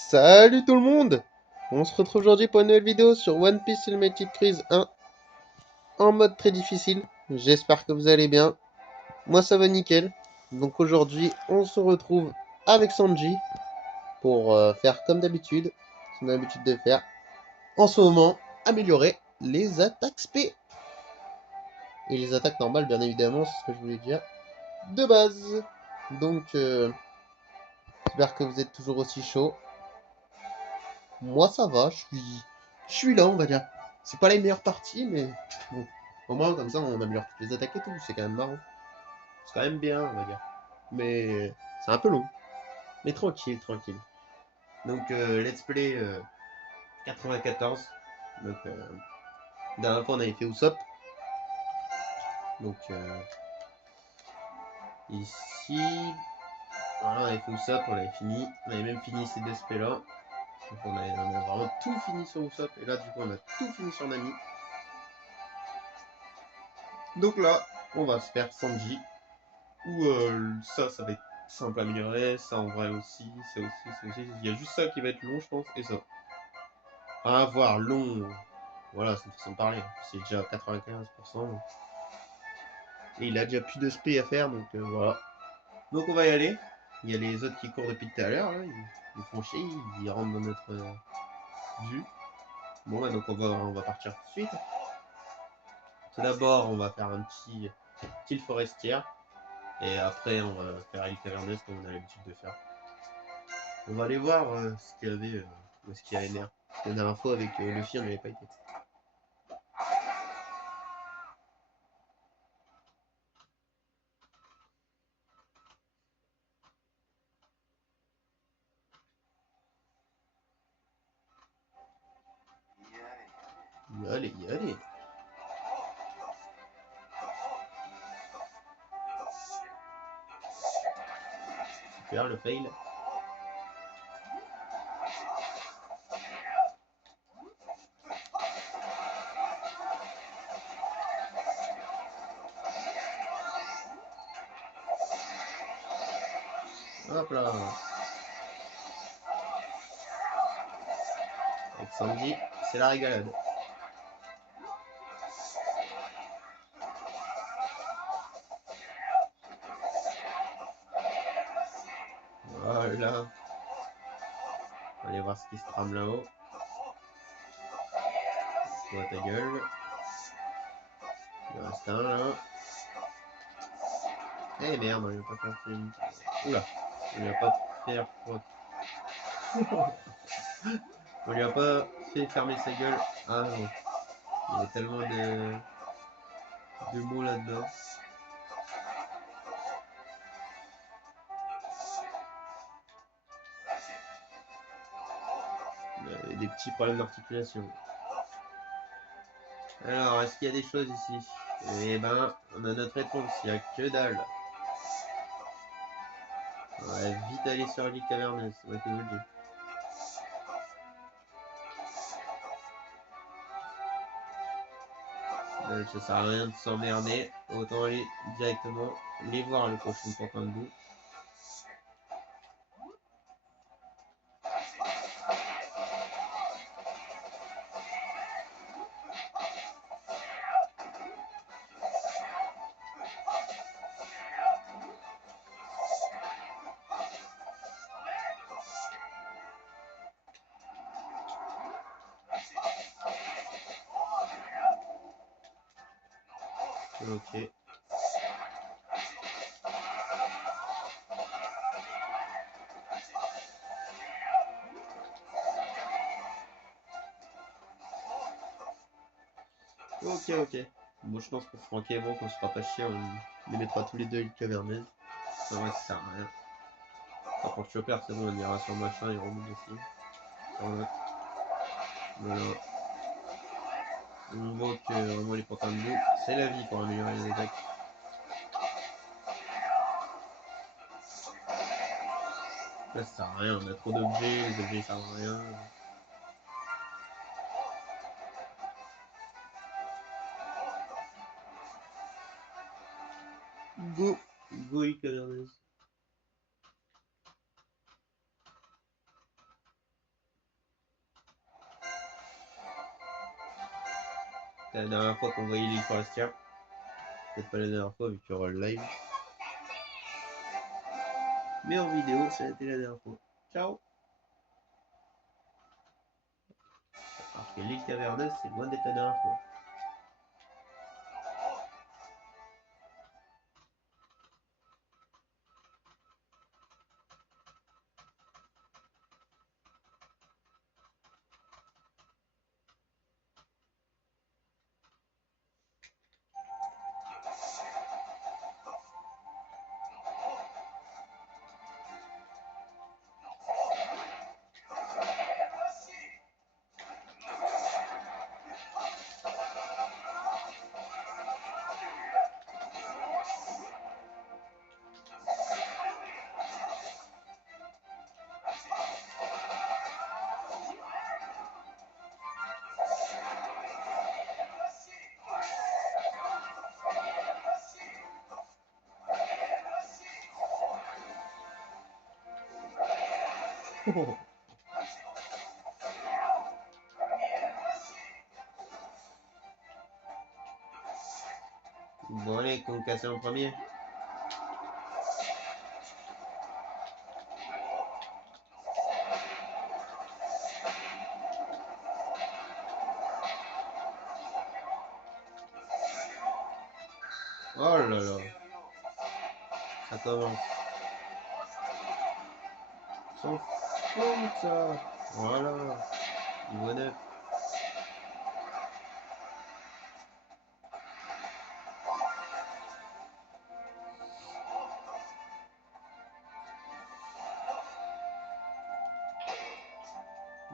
Salut tout le monde! On se retrouve aujourd'hui pour une nouvelle vidéo sur One Piece Ultimate Freeze 1 en mode très difficile. J'espère que vous allez bien. Moi ça va nickel. Donc aujourd'hui on se retrouve avec Sanji pour faire comme d'habitude, ce qu'on a l'habitude de faire. En ce moment, améliorer les attaques SP. Et les attaques normales bien évidemment, c'est ce que je voulais dire. De base. Donc j'espère que vous êtes toujours aussi chaud. Moi ça va, je suis là on va dire. C'est pas les meilleures parties mais bon. Au moins comme ça on améliore toutes les attaques et tout, c'est quand même marrant. C'est quand même bien on va dire. Mais c'est un peu long. Mais tranquille, tranquille. Donc let's play 94. Donc la dernière fois on avait fait Usopp. Donc ici, voilà on avait fait Usopp, on avait fini. On avait même fini ces deux spells là. Donc on a vraiment tout fini sur Usopp. Et là du coup on a tout fini sur Nami. Donc là, on va se faire Sanji. Ou ça va être simple à améliorer. Ça en vrai aussi, c'est aussi, c'est aussi. Il y a juste ça qui va être long, je pense, et ça. À voir long. Voilà, c'est une façon de parler. C'est déjà 95%. Et il a déjà plus de spé à faire, donc voilà. Donc on va y aller. Il y a les autres qui courent depuis tout à l'heure. Ils font chier, ils rentrent dans notre vue. Bon, ouais, donc on va partir tout de suite. Tout d'abord, on va faire un petit île forestière. Et après, on va faire île caverneuse comme on a l'habitude de faire. On va aller voir ce qu'il y avait, où est-ce qu'il y avait l'air. La dernière fois avec Luffy, on n'y avait pas été. Y aller, y aller. Super le fail. Hop là. Avec Sanji, c'est la régalade. Voilà. On va aller voir ce qui se trame là-haut. Toi ta gueule. Il en reste un là. Eh merde, on lui a pas fait une... Oula. On lui a pas fait... On lui a pas fait fermer sa gueule. Ah non. Il y a tellement de mots là-dedans. Il y a des petits problèmes d'articulation. Alors, est-ce qu'il y a des choses ici? Eh ben, on a notre réponse, il n'y a que dalle. On va vite aller sur l'île caverneuse, c'est moi qui vous le dis. Ça sert à rien de s'emmerder, autant aller directement les voir le cochon pantin de boue. Ok. Ok, ok. Bon, je pense pour Franck et bon, qu'on se fera pas chier, on les mettra tous les deux île caverneuse. En vrai, ça sert à rien. Enfin, pour Chopper, c'est bon, on ira sur machin et remonte aussi. Sur l'autre. Voilà. On voit que vraiment les pantins de boue, c'est la vie pour améliorer les attaques. Là, ça sert à rien, on a trop d'objets, les objets servent à rien. Go! Go île caverneuse. C'était la dernière fois qu'on voyait les Forestiers. Peut-être pas la dernière fois vu qu'il y aura le live. Mais en vidéo, ça a été la dernière fois. Ciao. Alors que l'île caverneuse, c'est loin d'être la dernière fois. Bon allez, qu'on casse en premier. Oh là là. Ça commence. S'en fout ça. Voilà. Niveau 9.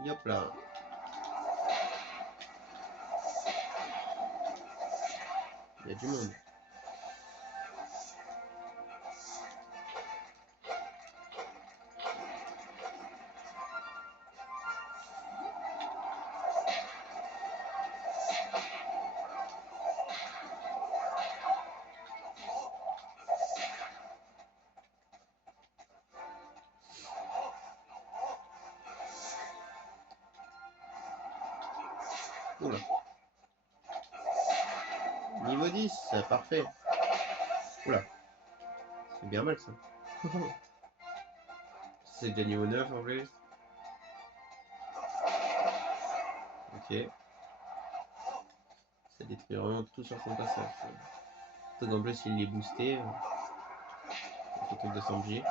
Yop là. Il y a du monde. Oula. Niveau 10, parfait. Oula. C'est bien mal ça. C'est déjà niveau 9 en plus. Ok. Ça détruit vraiment tout sur son passage. Surtout qu'en plus il est boosté. Le truc de Sanji.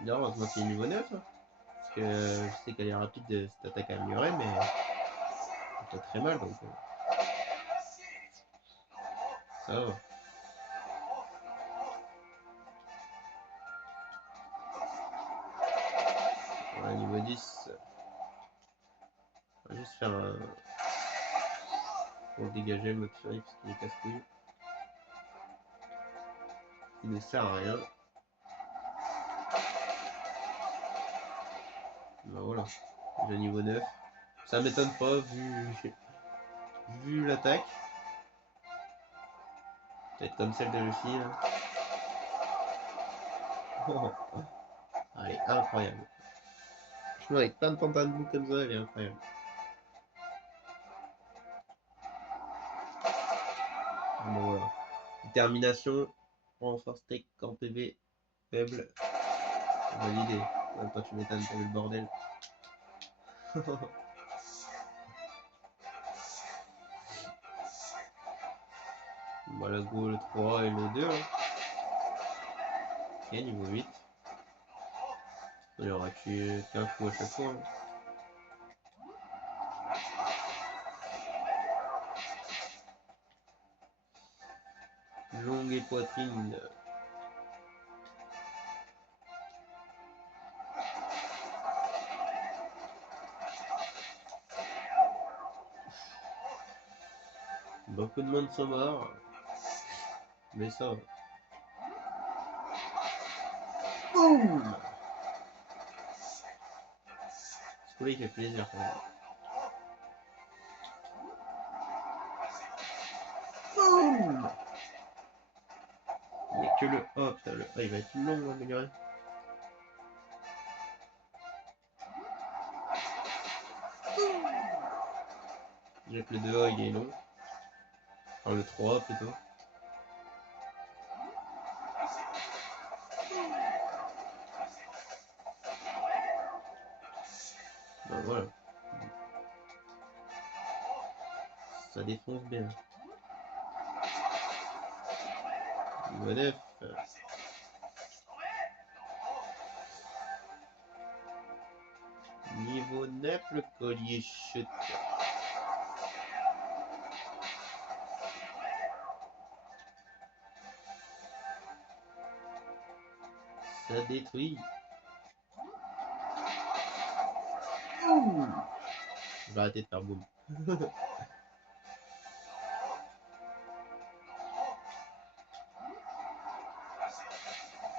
D'ailleurs, heureusement qu'il est niveau 9. Hein, parce que je sais qu'elle est rapide cette attaque à améliorer, mais elle fait très mal donc. Ça va. Ouais, niveau 10. On va juste faire un. Pour le dégager, le mode furie, parce qu'il est casse-couille. Il ne sert à rien. Ben voilà. Déjà niveau 9. Ça m'étonne pas vu l'attaque. Peut-être comme celle de Luffy là. Elle est incroyable. Franchement, avec plein de pantalons comme ça, elle est incroyable. Bon voilà. Détermination, renfort strict, camp PV, faible. Validé. Ouais, toi tu m'étonnes, t'as vu le bordel. Voilà, go le 3 et le 2. Hein. Ok, niveau 8. Il aura tué qu'un coup à chaque fois. Hein. Longue et poitrine. Beaucoup de monde sont morts. Mais ça va. Boum! Ce coup-là il fait plaisir quand même. Boum! Il n'y a que le. Oh putain, le. Ah, il va être long à améliorer. Déjà que le 2A il est long. Enfin le 3 plutôt. Ben voilà. Ça défonce bien. Niveau 9. Niveau 9, le collier chute. Ça détruit. Ouh. Je vais arrêter de faire boum.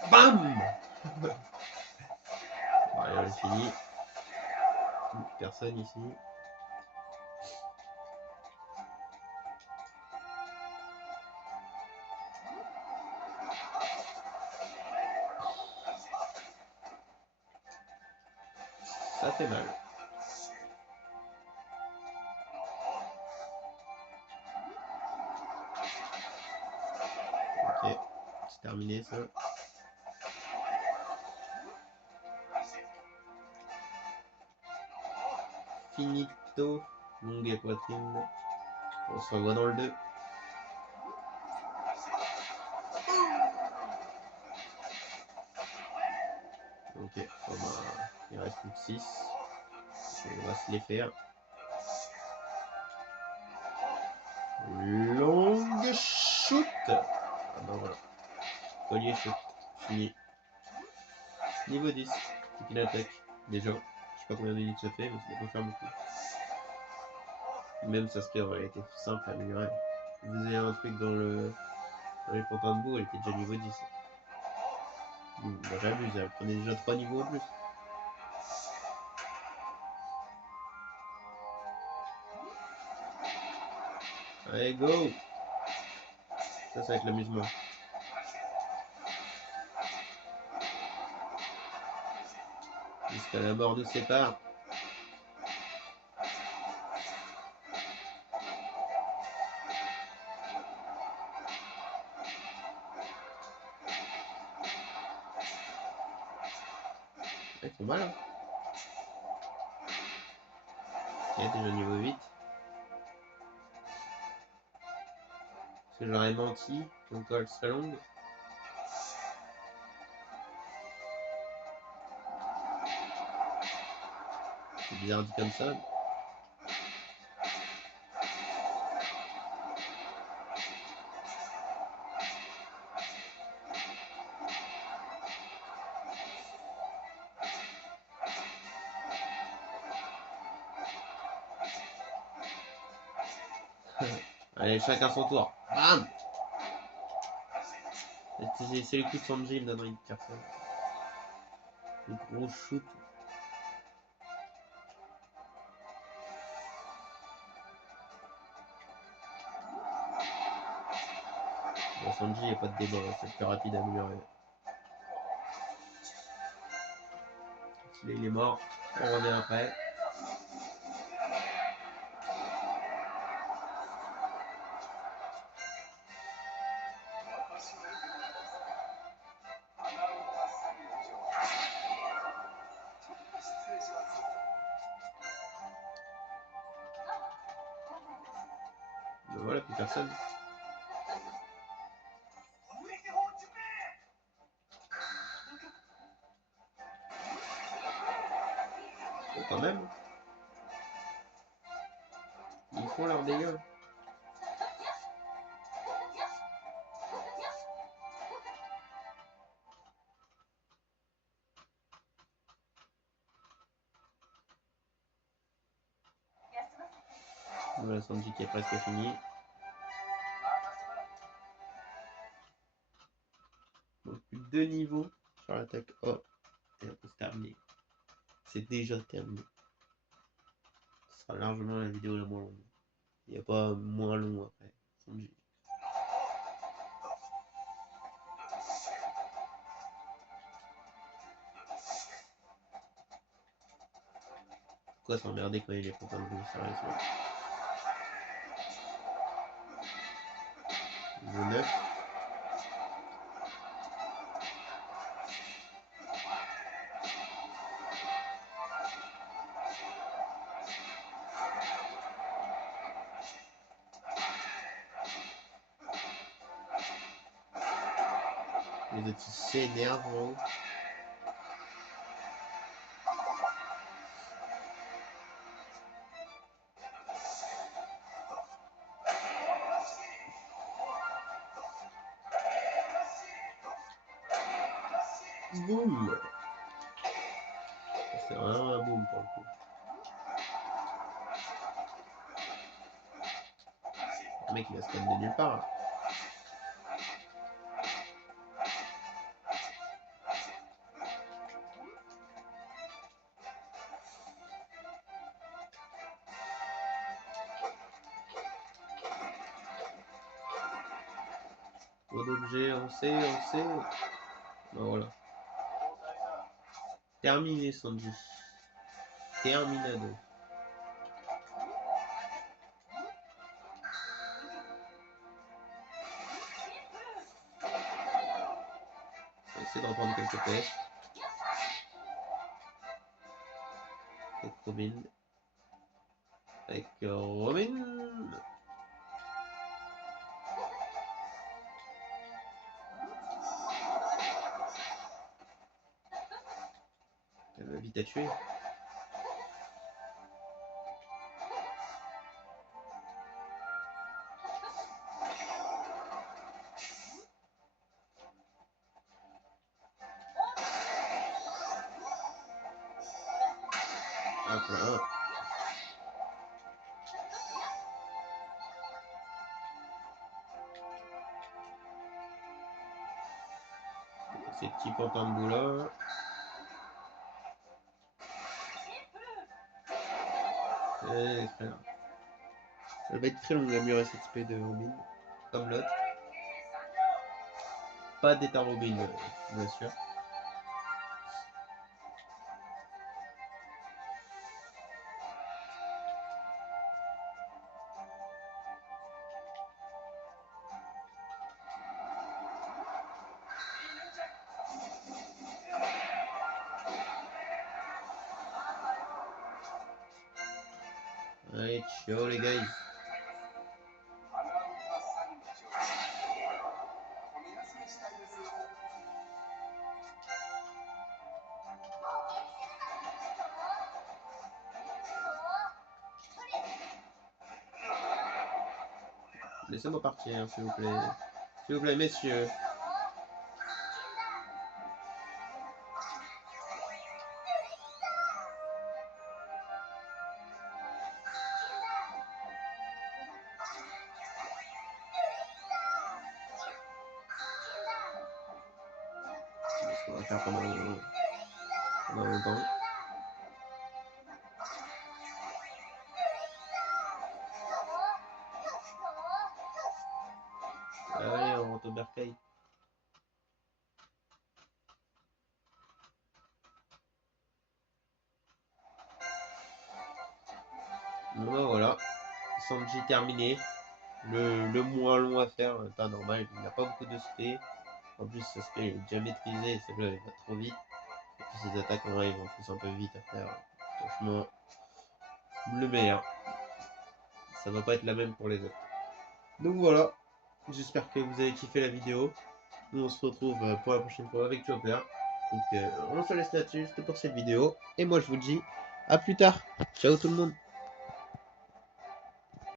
Bam. Allez, on est fini. Personne ici. Ça fait mal. Ok, c'est terminé ça. Finito, longue et poitrine. On se revoit dans le 2. Ok, bon bah, il reste plus que 6. On va se les faire. Longue shoot. Ah bah voilà. Collier shoot. Fini. Niveau 10. Qui l'attaque. Déjà. Je sais pas combien de minutes ça fait, mais ça doit pas faire beaucoup. Même ça se aurait été simple à améliorer. Vous avez un truc dans les fontaines de boue, elle était déjà niveau 10. Bah j'abuse, elle prenait déjà 3 niveaux en plus. Allez, go! Ça va être l'amusement. Jusqu'à la mort nous sépare. Ils sont mal, hein. Ok, déjà niveau 8. Parce que j'aurais menti, comme quoi elle serait longue. C'est bizarre dit comme ça. Allez, chacun son tour. Bam! C'est le coup de Sanji, il me donne envie de faire ça. Le gros shoot. Bon, Sanji, il n'y a pas de débat, c'est le plus rapide à améliorer. Là, il est mort. On revient après. Ben voilà, plus personne. Bon, quand même. Ils font leurs dégâts. Voilà, Sanji qui est presque fini. Donc, plus que 2 niveaux sur l'attaque A. Et on peut se terminer. C'est déjà terminé. Ce sera largement la vidéo la moins longue. Il n'y a pas moins long après. Sanji. Pourquoi s'emmerder quand il est content de vous, sérieusement? Niveau 9. Les autres s'énervent en haut. Boum! C'est vraiment un boom pour le coup. Le mec il a se de nulle part. Là. Trop d'objets, on sait. Ben voilà. Terminé, Sanji. Terminado. On va essayer de reprendre quelques pièces. Avec Robin. Avec Robin. Elle va vite à tuer. Hop là. Ces petits pantins de boulot. Ça va être très long d'améliorer cette spé de Robin. Comme l'autre. Pas d'état Robin, bien sûr. Allez, ciao les gars. Laissez-moi partir, s'il vous plaît. S'il vous plaît, messieurs. C'est ce qu'on va faire pendant longtemps. Allez, on rentre au bercail. Bon ben voilà, Sanji terminé. Le moins long à faire, pas normal, il n'a pas beaucoup de spé. En plus, ce spé est déjà maîtrisé et celle-là il va trop vite. Et puis ses attaques en live en plus un peu vite à faire. Franchement, le meilleur. Ça va pas être la même pour les autres. Donc voilà, j'espère que vous avez kiffé la vidéo. Nous on se retrouve pour la prochaine fois avec Chopper. Donc on se laisse là-dessus, c'était pour cette vidéo. Et moi je vous dis à plus tard. Ciao tout le monde.